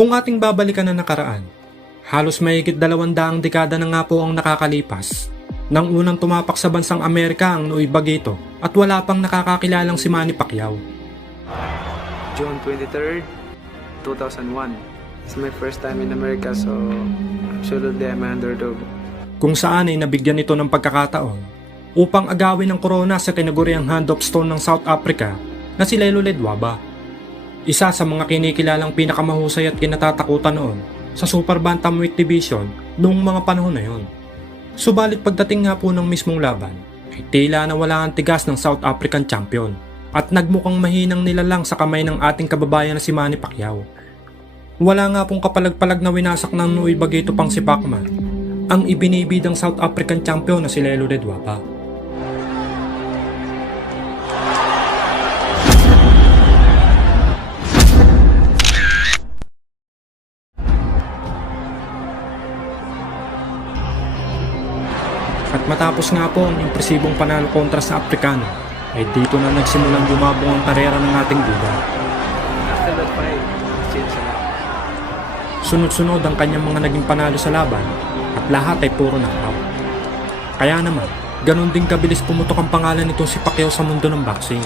Kung ating babalikan na nakaraan, halos mahigit 200 dekada na nga po ang nakakalipas nang unang tumapak sa bansang Amerika ang Noe Bagito at wala pang nakakakilalang si Manny Pacquiao. June 23rd, 2001. It's my first time in America, so absolutely I'm an underdog. Kung saan ay nabigyan ito ng pagkakataon upang agawin ng corona sa tinaguriang hand of stone ng South Africa na si Lelo Ledwaba. Isa sa mga kinikilalang pinakamahusay at kinatatakutan noon sa Super Bantamweight Division noong mga panahon na yon. Subalit pagdating nga po ng mismong laban, ay tila na wala ang tigas ng South African champion at nagmukhang mahinang nilalang sa kamay ng ating kababayan na si Manny Pacquiao. Wala nga pong kapalag-palag na winasak ng Noe Bagito pang si Pacman ang ibinibidang South African champion na si Lelo Ledwaba. At matapos nga po ang impresibong panalo kontra sa Afrikano, ay dito na nagsimulang bumabong ang karera ng ating bida. After that fight, change a lot. Sunod-sunod ang kanyang mga naging panalo sa laban at lahat ay puro knockout. Kaya naman, ganun din kabilis pumutok ang pangalan nitong si Pacquiao sa mundo ng boxing.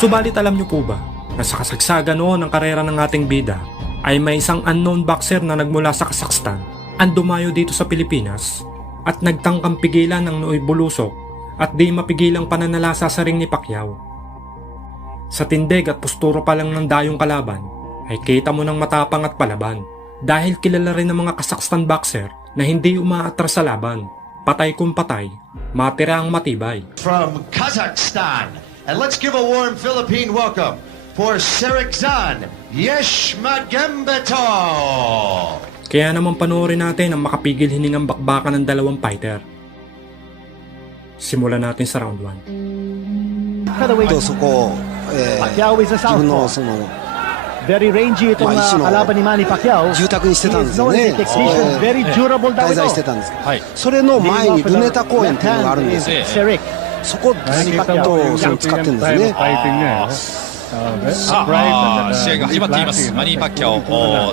Subalit alam niyo po ba na sa kasagsagan noon ng karera ng ating bida ay may isang unknown boxer na nagmula sa Kazakhstan ang dumayo dito sa Pilipinas at nagtangkang pigilan ng Noe bulusok at di mapigilang pananalasa sa ring ni Pacquiao. Sa tindig at posturo pa lang ng dayong kalaban ay kita mo ng matapang at palaban dahil kilala rin ng mga Kazakhstan boxer na hindi umaatras sa laban. Patay kung patay, matira ang matibay. From Kazakhstan, and let's give a warm Philippine welcome for Serikzan Yeshmagambetov. Kaya naman panoorin natin ang makapigil hiningang bakbakan ng dalawang fighter. Simulan natin sa round 1. そこを、Pacquiao is a 自分の southpaw. その Very rangy itong まあ一種の kalaban ni Manny Pacquiao. 住宅にしてたんですよ He ね is known as a technician, very durable daw 滞在 ito. してたんです、はいそれの前にルネタ公園っていうのがあるんですよ Serik. そこをずっとその使ってるんですねさあ、試合が始まっています。マニー・パッキャオ、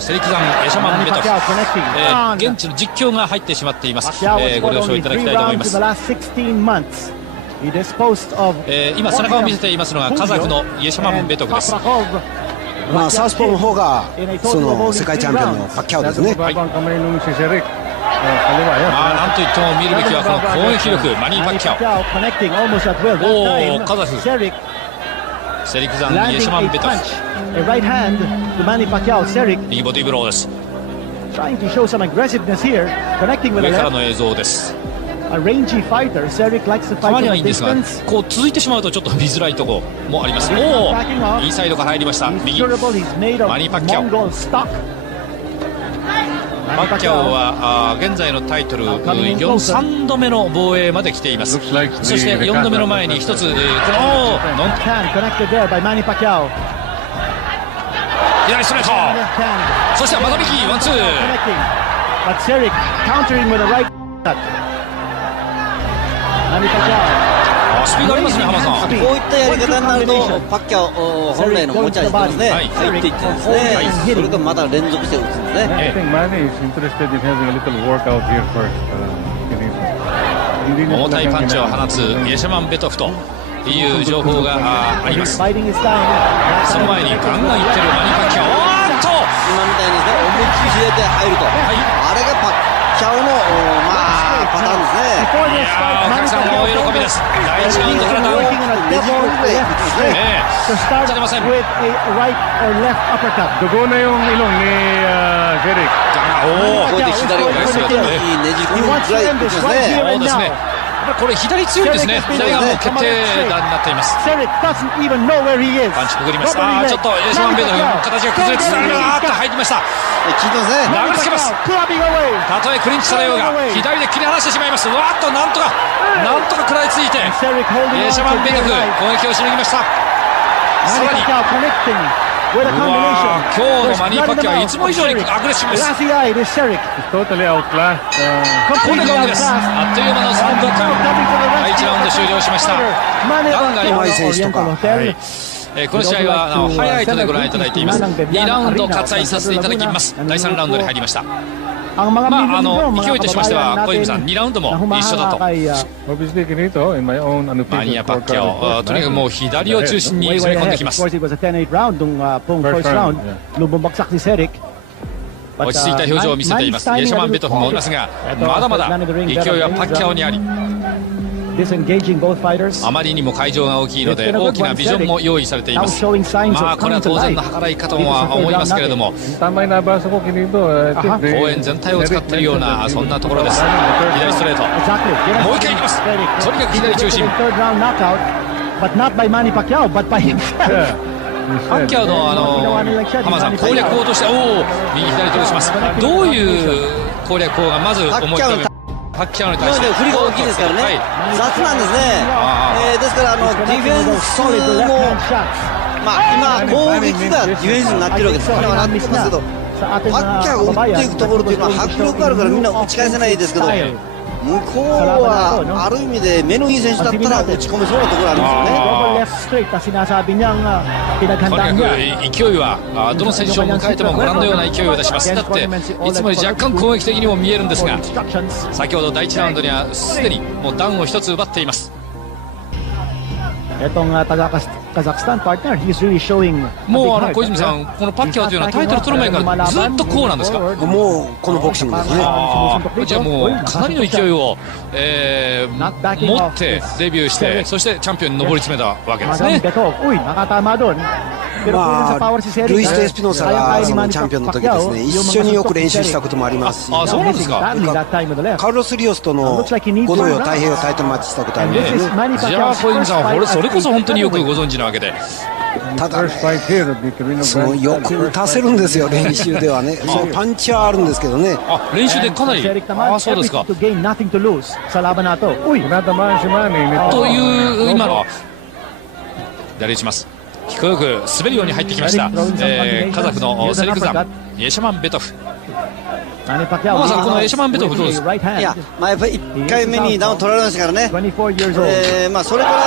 セリクザン・エシャマン・ベトフ、 Pacquiao connecting. 現地の実況が入ってしまっています。 Pacquiao was ご fought 了承 only いただき 3 たいと思いま rounds in す the。last 16 months. He disposed of 今背中を見せていますのがカザフのイエシャマン・ベトフです。 Kaprakov. まあサウスポーの方がその世界チャンピオンのパッキャオですね、まあなんといっても見るべきはこの攻撃力、マニー・パッキャ Pacquiao connecting almost at will. That お time, ーカザフ Serik セリクザン・イエ landing シャマ a ン・ベトフ punch, a right hand to Manny Pacquiao. Serik 右ボディブローです。 trying to show some aggressiveness here, connecting with 上 the から left. の映像です。 A rangy fighter. Serik likes to た fight まに from はいいん a ですが、 distance. こう続いてしまうとちょっと見づらいところもあります。おお、インサイドから入りました。 He's 右。 durable. He's made of Manny Pacquiao. Mongol stock. パッキャオは現在のタイトル3度目の防衛まで来ています。そして4度目の前に一つ、このノン Hand connected there by Manny Pacquiao. 左ストレート、 Left hand そしてまた右ワンツー。 connecting. But Serik countering with a right cut. Manny Pacquiao. スピードありますね、浜さん。Speed. こういったやり方になるとパッキャオ本来の持ち味とですね、はい入っていってですね、それがまた連続して打つんですね。 え I think Manny is interested in having a little workout here first. 重たいパンチを放つイエシャマン・ベトフという情報があります。 Fighting his time. その前にガンガンいってるマニー・パッキャオ。おーっと、今みたいにですね、思いっきり左手入ると、あれがパッキャオのパターンですね。 Before い this や fight, ーお客 Manny さんも Pacquiao 大喜びです。第1ラウンドからダウン。 working on a double left straight え to start 出ません。 with a right or left uppercut. Dugo na yung ilong ni Serik. おこうやって左をねじ込むぐらいですね。そうですね。これ左強いですね。左がもう決定打になっています。 Serik doesn't even know where he is. パンチくぐります。あー、ちょっとエシャマン・ベトフ形が崩れつつあるが、あーっと入りました。効いてますね。流れつけます。 Clubbing away. たとえクリンチされようが左で切り離してしまいます。わーっとなんとか食らいついて Serik holding エ on シャマン・ to ベト the フ right. 攻撃をしのぎました。さ Manny らに Pacquiao connecting with a うわー、 combination. 今日のマニー・パッキャオはいつも以上にアグレッシブです。 Glassy-eyed is Serik. He's totally outclassed. ここでガンです。あっという間の3分間。第1ラウンド終了しました。ダウンがあります。選手とか、Oriental Hotel. この試合はハイライトでご覧いただいています。2ラウンド割愛させていただきます。第3ラウンドに入りました。勢いとしましては小泉さん2ラウンドも一緒だと。 Obviously, Kinito, in my own マニア・ unofficial パッキャオ、とにかくもう左を中心に攻め込んできます。 Of course, it was a 10-8 round nung pong first round. Lumabagsak si Ceric. 落ち着いた表情を見せています。イェシャマンベトフもいますが、まだまだ勢いはパッキャオにあり、 Disengaging both fighters. あまりにも会場が大きいので大きなビジョンも用意されています。 Now showing signs まあ of これは coming to 当然の life. 計らいかとは思いますけれども、 Tama yung nabasa ko, Kinito. I think they- 公園全体を使っているようなそんなところです。左ストレート、 Exactly. もう一回いきます。とにかく左中心。 Third round knockout, but not by Manny Pacquiao, but by himself. Yeah. パッキャオの浜田さん攻略法として右左とします。どういう攻略法がまず思い浮かべる？パッキャオに対して今まで振りが大きいですからね、はい、雑なんですね、ですからディフェンスも、今、攻撃がディフェンスになってるわけです、これはなってますけど、パッキャオが打っていくところというのは迫力あるからみんな打ち返せないですけど、向こうはある意味で目のいい選手だったら打ち込めそうなところあるんですよね。 Double left straight na sinasabi niyang とに pinaghanda か niya. く勢いはどの選手を迎えてもご覧のような勢いを出します。だっていつもより若干攻撃的にも見えるんですが、 Instructions. 先ほど第1ラウンドにはすでにもうダウンを1つ奪っています。 Itong taga-Kazakhstan partner, he's really showing a もう big heart. 小泉さん、このパッキャオというのはタイトル取る前からずっとこうなんですか？もうこのボクシングですね。じゃあもうかなりの勢いを、持ってデビューして、そしてチャンピオンに上り詰めたわけですね。 Magang Beto. Uy, nakatama doon. Pero kung sa power si Ceric, ルイス・エスピノサがそのチャンピオンの時ですね、一緒によく練習したこともありますし、あ、そうなんですか。 badly that time with the left. カルロス・リオスとの5度よ太平洋タイトルマッチしたことありますね。じゃあ小泉さんはそれこそ本当によくご存知なわけで、ただね、 First fight here would be Carino その Grandstand. よく打たせるんですよ、練習ではね。そのパンチはあるんですけどね。練習でかなり、 Ceric naman, そうですか everything to gain, nothing to lose sa laban na to. Uy, Tinatamaan si Manny. という今の左打ちます。低く滑るように入ってきました、カザフのセリクザン、イェシャマンベトフ。 Manny Pacquiao. 浜田さん、このイェシャマンベトフどうですか？ Right hand. いや、やっぱり1回目にダウン取られましたからね、 24 years old. それから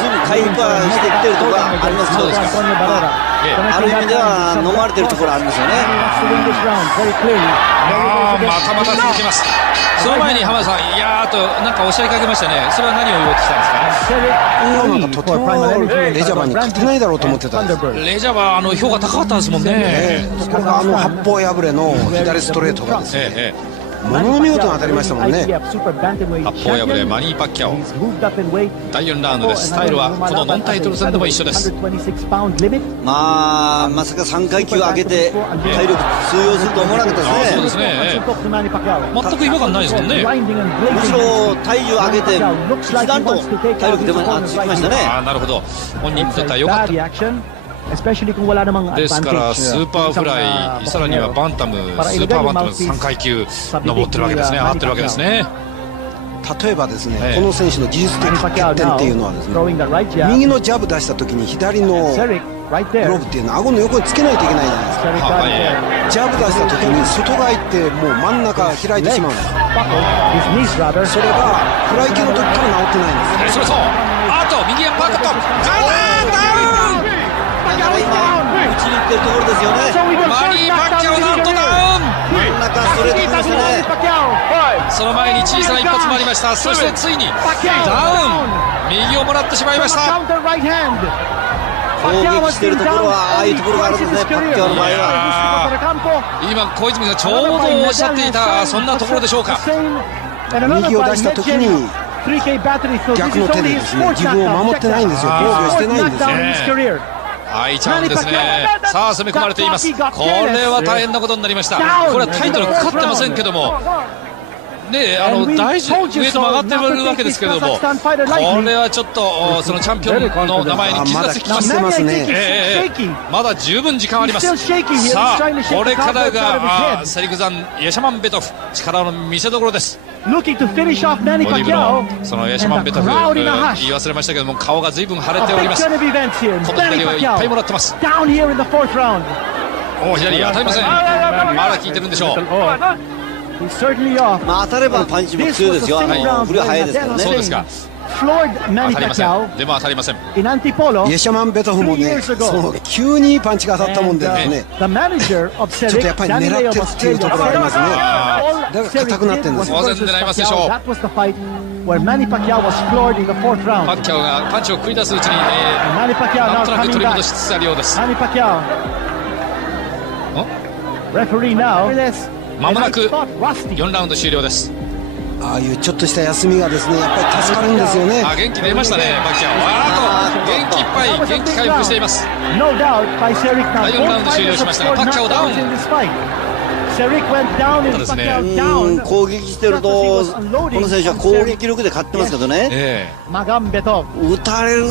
ずいぶん回復はしてきてるところがありますけど、そうですか。 Antonio Barrera. ある意味では飲まれてるところあるんですよね。 Wants to win this round very clearly. またまた続きます。その前に浜田さん、いやーとなんかおっしゃりかけましたね。それは何を言おうとしたんですかね？ Ceric なんかとてもレジャバに勝てないだろうと思ってたんです。 Thunderbird. レジャーは評価高かったですもんね。ところが八方破れの左ストレートがですね、ものの見事に当たりましたもんね。 IBF Super Bantamweight 八方破れ champion. マニー・パッキャオ。 He's moved up in weight. 第4ラウンドです。スタイルはこのノンタイトル戦でも一緒です。 126 pound limit. まさか3階級上げて体力通用すると思わなかったですね。そうですね。 Suntok ni Manny Pacquiao. 全く違和感ないですもんね。 Grinding and む blazing. しろ体重上げて一段と体力出まつきましたね。ああ、なるほど。本人にとっては良かっ Bad reaction, especially kung wala namang た。ですから advantage. スーパーフライ、さらにはバンタム、スーパーバンタム3階級上ってるわけですね。上がってるわけですね。例えばですね、この選手の技術的 Manny 欠 Pacquiao 点っていう now のはですね、 throwing the right jab. 右のジャブ出した時に左の Ceric right グ there. ローブっていうのは顎の横につけないといけないじゃないですか。 Ceric got it there. ジャブ出した時に外側行ってもう真ん中開いてしまうんです。 Buckled. His knees rather. それがフライ級の時から治ってないんです。それそう。あと右へパーカット。ダウン。だから今打ちに行ってるところですよね。 So we got マニー・パッキャオなんとダウン。真ん中ストレートきましたね。 Pacquiao. その前に小さな一発もありました。そしてついにダウン。右をもらってしまいました。 Counter right hand. 攻撃してるところはああいうところがあるんですね、パッキャオの場合は。今小泉がちょうどおっしゃっていたそんなところでしょうか。右を出した時に逆の手でですね、自分を守ってないんですよ。防御してないんですよ。はい、チャンスですね。さあ攻め込まれています。これは大変なことになりました。これはタイトルかかってませんけどもね、大事ウェイトも上がってるわけですけれども、これはちょっとそのチャンピオンの名前に傷がつきます。まだ十分時間あります。さあこれからがセリクザン・イェシャマンベトフ、力の見せ所です。Looking to finish off Manny ボディブロ Pacquiao. ー、そのイェシャマンベトフ、言い忘れましたけども顔が随分腫れております。 Turn of events here. この左をいっぱいもらってます。 Down here in the fourth round. お左当たりません。まだ効いてるんでしょう。 He's certainly off. 当たればパンチも強いですよ。振りは速いですからね。そうですか。floored 当 Manny たりません Pacquiao でも当たりません in Antipolo. イエシャマンベトフも 3ね years ago. そう急にパンチが当たったもん And, でね the manager of ちょっと Ceric, やっぱり Danny 狙 Leo って of るっていうと Australia, ころありますね all だから Ceric 硬くなってるん did です was よ当然狙いますでしょう Pacquiao. That was the fight where Manny Pacquiao was floored in the fourth パ round. ッキャオがパンチを繰り出すうちに、 And Manny Pacquiao なん now となく coming 取り back. 戻しつつあるようです Manny Pacquiao. お Referee now. まもなく And I thought Rusty. 4ラウンド終了です。ああいうちょっとした休みがですねやっぱり助かるんですよねあ、元気出ましたね、パッキャオ。元気いっぱい、元気回復しています。 No doubt by Ceric now. 第4ラウンド終了しましたが、 Both fighters have パッキャオダウン scored knockdowns in this fight. Ceric went down and そうですね Pacquiao down. 攻撃してるとこの選手は攻撃力で勝ってますけどねえ Magambetov. 打たれる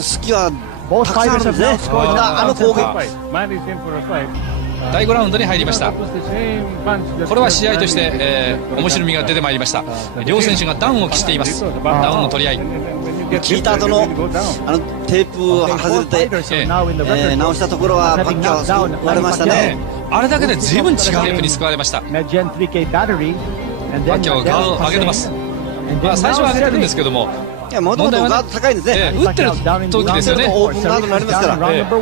隙は Both たくさんあ fighters るん have です now ね scored あの knockdowns 攻 in 撃 fight. Man is in for a fight. え第5ラウンドに入りました。 That was the same punch that これは試合として、面白みが出てまいりました。両選手がダウンを期しています。ダウンの取り合い。聞いた後のテープを外れて、 So now in the record 直したところはパッキャオは割れましたねあれだけで随分違うテープに救われました。 Medjen 3K battery. And パ then ッキャオがガードを上げてます。 And まあ then 最初は上げてるん now ですけども、いやもともとガード高いんですね打ってる時ですよね。オープンガードになりますから Round number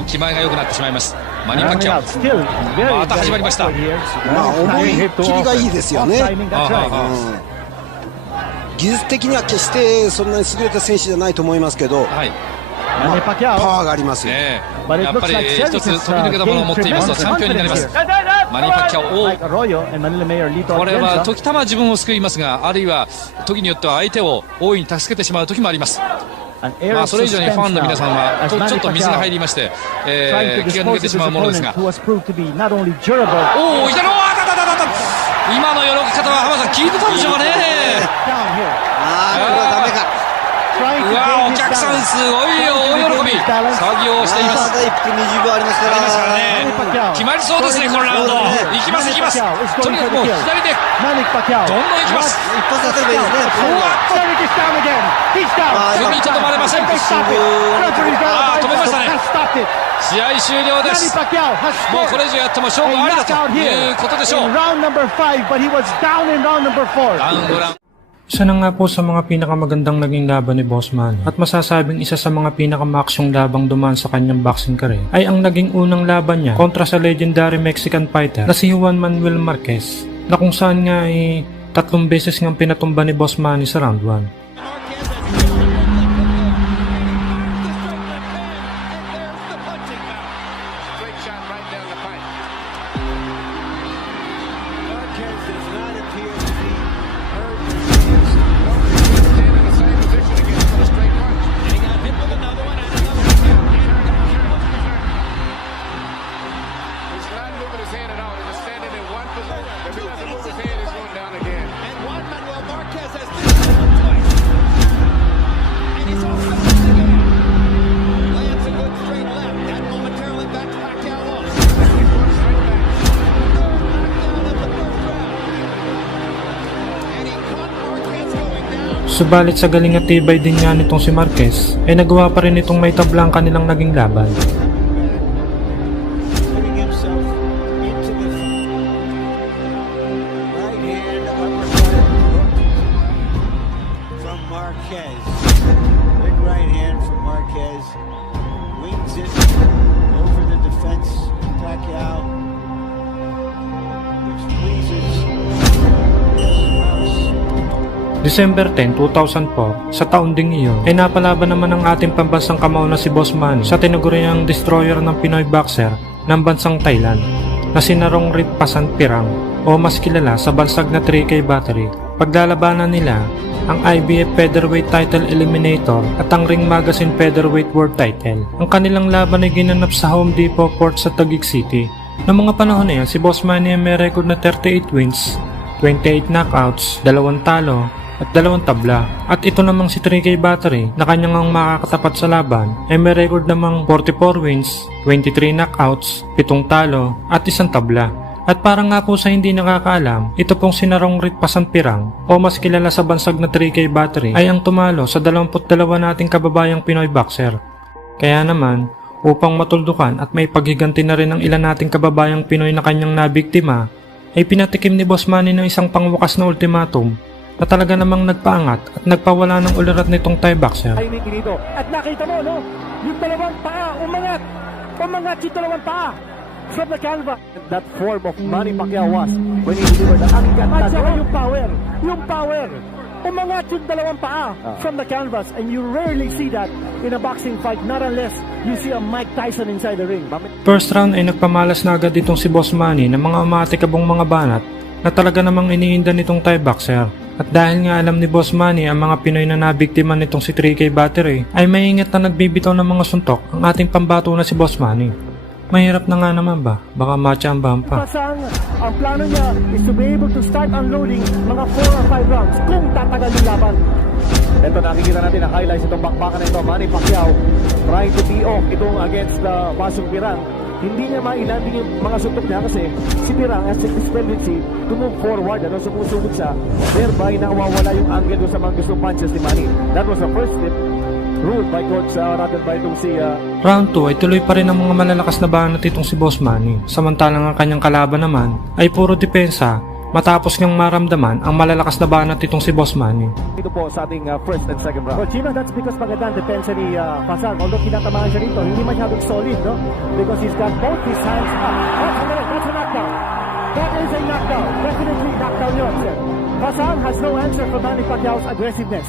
1. 気前が良くなってしまいます。マニー・パッキ Rounding ャ out. Still very, また始まりました very awkward here. まあ思いっきりがいいですよ Off ね timing, that's right. 技術的には決してそんなに優れた選手じゃないと思いますけどはい。 Manny パ Pacquiao. ワーがありますよねえ、 But it やっ looks ぱり like 一 Ceric つ has 飛び抜けたものを持っていますと gained チャンピオンになります tremendous マニー・パッキャオ。 Like Arroyo and Manila Mayor Lito これは Atienza. 時たま自分を救いますが、あるいは時によっては相手を大いに助けてしまう時もあります An air まあ of それ以上にファンの suspense 皆さん now は as ちょ Manny っと水が入 Pacquiao りまして、 trying to 気が抜け dispose て of し his まうものです opponent が、 who has proved to be not only durable おお、いたの、あたたたたた、今のよろき方は浜田さん聞いてたんでしょうかね。 down here. ああこれはダメか Trying う to わ、 gain お his 客さん balance. すごいよ、大喜び、騒ぎをしていまます。だ1分20秒ありますからありますからね Manny Pacquiao. 決まりそうですね、このラウンド。いきますいきます。とにかくもう左で Manny Pacquiao. どんどんいきます。一発当たればいいですね Ceric is down again. He's down. 踏みとどまれません。 They stop it. Referee's got あー止めましたね has stopped it. 試合終了で Manny す。 Pacquiao has もう scored これ以上やっても勝 a 負ありだと knockout い here うことでしょう。 in round number 5, but he was down in round number 4. ラウンドラウンド。Isa na nga po sa mga pinakamagandang naging laban ni Boss Manny at masasabing isa sa mga pinakamaksyong labang dumaan sa kanyang boxing career ay ang naging unang laban niya kontra sa legendary Mexican fighter na si Juan Manuel Marquez na kung saan nga ay 3 beses ngang pinatumba ni Boss Manny sa round 1. Subalit sa galing at tibay din nga nitong si Marquez ay nagawa pa rin itong may tabla ang kanilang naging laban. Putting himself into the right hand uppercut from Marquez. Big right hand from Marquez. Wings it over the defense. Pacquiao, which pleases Mouse. December 10, 2004, sa taon ding iyon, ay napalaban naman ang ating pambansang kamao na si Boss Manny sa tinaguriang destroyer ng Pinoy boxer ng bansang Thailand na si Narongrit Pasatpirang o mas kilala sa bansag na 3K Battery. Paglalabanan nila ang IBF Featherweight Title Eliminator at ang Ring Magazine Featherweight World Title. Ang kanilang laban ay ginanap sa Home Depot Court sa Taguig City. Noong mga panahon na yan, si Boss Manny ay may record na 38 wins, 28 knockouts, 2 talo, at 2 tabla. At ito namang si 3K Battery na kanyang ang makakatapat sa laban ay may record namang 44 wins, 23 knockouts, 7 talo at 1 tabla. At para nga po sa hindi nakakaalam, ito pong si Narongrit Pasatpirang o mas kilala sa bansag na 3K Battery ay ang tumalo sa 22 nating kababayang Pinoy boxer. Kaya naman, upang matuldukan at may paghiganti na rin ng ilan nating kababayang Pinoy na kanyang nabiktima, ay pinatikim ni Boss Manny ng isang pangwakas na ultimatum na talaga namang nagpaangat at nagpawala ng ulirat nitong Thai boxer. Timing dito. At nakita mo, no? Yung dalawang paa, umangat. Umangat yung dalawang paa. From the canvas. That form of Manny Pacquiao was when he delivered the angkat. At saka yung power. Yung power. Umangat yung dalawang paa from the canvas. And you rarely see that in a boxing fight. Not unless you see a Mike Tyson inside the ring. First round ay nagpamalas na agad itong si Boss Manny ng mga umatikabong mga banat na talaga namang iniinda nitong Thai boxer. At dahil nga alam ni Boss Manny ang mga Pinoy na nabiktima nitong si 3K Battery, ay maingat na nagbibitaw ng mga suntok ang ating pambato na si Boss Manny. Mahirap na nga naman ba? Baka matsambahan pa. Pasang, ang plano niya is to be able to start unloading mga 4 or 5 rounds kung tatagal yung laban. Ito nakikita natin ang highlights itong bakbakan na ito. Manny Pacquiao trying to tee off itong against the Pasong Pirang. Hindi niya mailanding yung mga suntok niya kasi si Pirang has this tendency to move forward, sumusugod siya, thereby nawawala yung angle doon sa mga gustong punches ni Manny. That was the first step ruled by Coach rather by itong si Round 2 ay tuloy pa rin ang mga malalakas na banat itong si Boss Manny. Samantalang ang kanyang kalaban naman ay puro depensa matapos niyang maramdaman ang malalakas na banat itong si Boss Manny. Ito po sa ating first and second round. Well, Chino, that's because magandang depensa ni Fasan. Although kinatamaan siya rito, hindi masyadong solid, no? Because he's got both his hands up. Oh, that's a knockdown. That is a knockdown. Definitely knockdown yun, sir. Fasan has no answer for Manny Pacquiao's aggressiveness.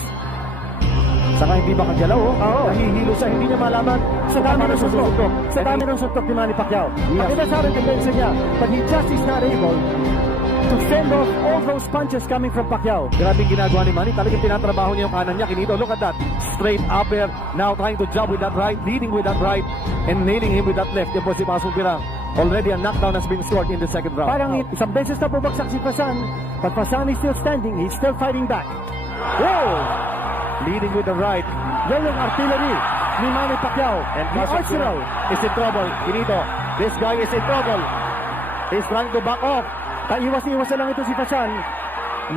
Saka hindi ba kagalaw, nahihilo siya, hindi niya malaman sa dami ng suntok. Sa dami ng suntok ni Manny Pacquiao. Ang inasarang depensa niya, but he just is not able to fend off all those punches coming from Pacquiao. Grabe yung ginagawa ni Manny. Talagang tinatrabaho niya yung kanan niya. Kinito, look at that. Straight upper. Now trying to jab with that right, leading with that right, and nailing him with that left. Yan po si Pasong Pirang. Already a knockdown has been scored in the second round. Parang isang beses na bumagsak si Fasan, but Fasan is still standing. He's still fighting back. Whoa! Leading with the right. Yan yung artillery ni Manny Pacquiao. And the arsenal is in trouble. Kinito, this guy is in trouble. He's trying to back off. Iwas-iwas na lang ito si Fasan.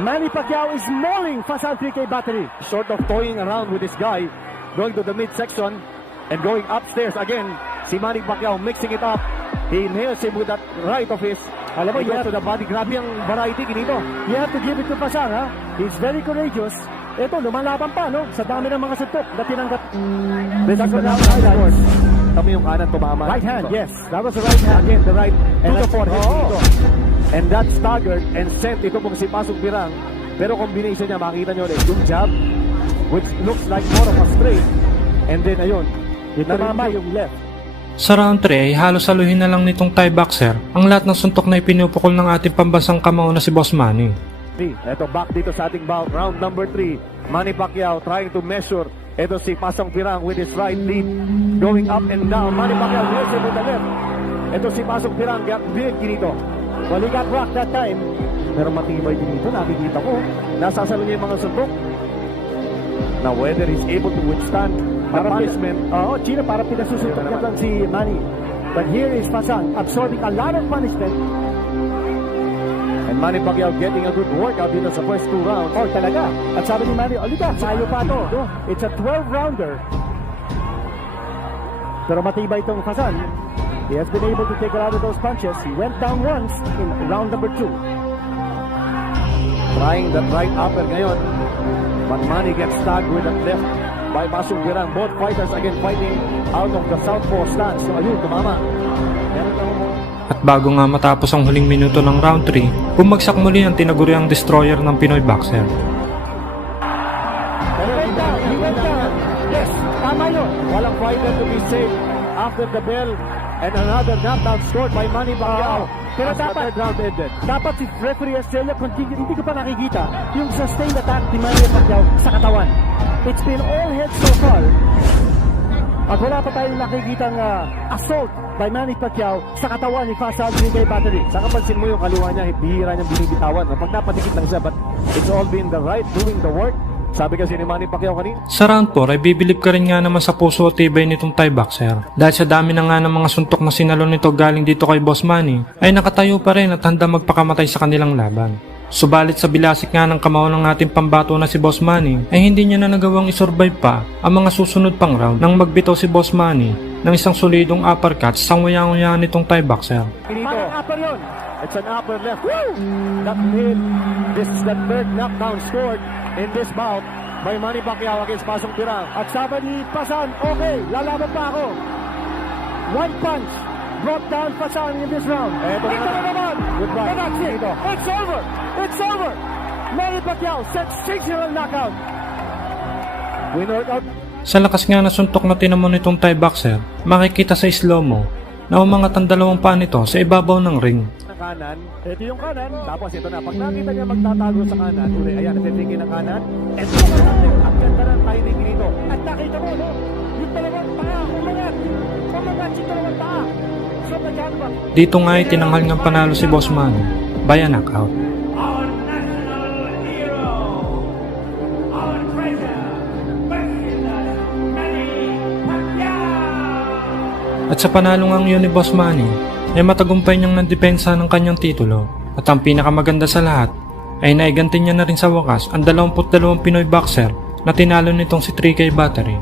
Manny Pacquiao is mauling Fasan 3K Battery. Short of toying around with this guy, going to the midsection and going upstairs again. Si Manny Pacquiao mixing it up. He nails him with that right of his. Alam mo, to the body. Grabe ang variety, Kinito. You have to give it to Fasan, ha? He's very courageous. Ito, lumalaban pa, no? Sa dami ng mga suntok na tinanggap. This is the highlights. Tama yung kanan tumama. Right hand, yes. That was the right hand. Again, the right. And to the forehead, Kinito. And that staggered and sent ito pong si Pasong Pirang. Pero combination niya, makita nyo ulit, yung jab, which looks like more of a straight. And then, ayun, yung tamama yung left. Sa round 3 ay halos saluhin na lang nitong Thai boxer ang lahat ng suntok na ipinupukol ng ating pambansang kamao na si Boss Manny. Ito back dito sa ating bout. Round number 3. Manny Pacquiao trying to measure. Ito si Pasong Pirang with his right lead. Going up and down. Manny Pacquiao measure with the left. Ito si Pasong Pirang got big dito. Well, he got rocked that time. Pero matibay din dito. Nakikita ko. Nasasalo niya yung mga suntok. Now whether he's able to withstand the punishment. Chino, para pinasusuntok niya lang si Manny. But here is Fasan absorbing a lot of punishment. And Manny Pacquiao getting a good workout dito sa first 2 rounds. Oh, talaga. At sabi ni Manny, Olita, sayo pa to. No? It's a 12-rounder. Pero matibay itong Fasan. He has been able to take a lot of those punches. He went down once in round number 2. Trying that right upper ngayon. But Manny gets tagged with that left by Pasong Pirang. Both fighters again fighting out of the southpaw stance. So ayun, tumama. At bago nga matapos ang huling minuto ng round 3, bumagsak muli ang tinaguriang destroyer ng Pinoy boxer. He went down. Yes, tama yun. Walang fighter to be saved after the bell and another knockdown scored by Manny Pacquiao. Pero dapat si referee Estrella continue. Hindi ko pa nakikita yung sustained attack ni Manny Pacquiao sa katawan. It's been all head so far. At wala pa tayong nakikitang assault by Manny Pacquiao sa katawan ni Fasan 3K Battery. Saka pansin mo yung kaluwa niya, bihira niyang binibitawan. Pag napadikit lang siya, but it's all been the right doing the work. Sabi kasi ni Manny Pacquiao kanina. Sa round 4 ay bibilib ka rin nga naman sa puso at tibay nitong Thai boxer. Dahil sa dami na nga ng mga suntok na sinalon nito galing dito kay Boss Manny, ay nakatayo pa rin at handa magpakamatay sa kanilang laban. Subalit sa bilasik nga ng kamao ng ating pambato na si Boss Manny ay hindi niya na nagawang isurvive pa ang mga susunod pang round nang magbitaw si Boss Manny ng isang solidong uppercut sa nguyang-nguya nitong Thai boxer. Parang upper yun. It's an upper left. Woo! That hit. This is the third knockdown scored in this bout by Manny Pacquiao against Pasong Pirang. At sabi ni Pasan, okay, lalaban pa ako. One punch brought down Pasan in this round. Ito na naman. Goodbye. That's it. It's over. It's over. Manny Pacquiao sensational knockout. Winner out. Sa lakas nga na suntok na tinamo nitong Thai boxer, makikita sa slow-mo na umangat ang dalawang paa nito sa ibabaw ng ring. Kanan, ito yung kanan, tapos ito na, pag nakita niya magtatago sa kanan, uli, ayan, natitingin ng kanan, ito ang ganda ng timing dito, at nakita mo, no, yung dalawang paa, umangat yung dalawang paa, so nagkano. Dito nga ay tinanghal ng panalo si Boss Manny by a knockout. At sa panalo ngang yun ni Boss Manny, ay matagumpay niyang nandepensa ng kanyang titulo. At ang pinakamaganda sa lahat, ay naiganti niya na rin sa wakas ang 22 Pinoy boxer na tinalo nitong si 3K Battery.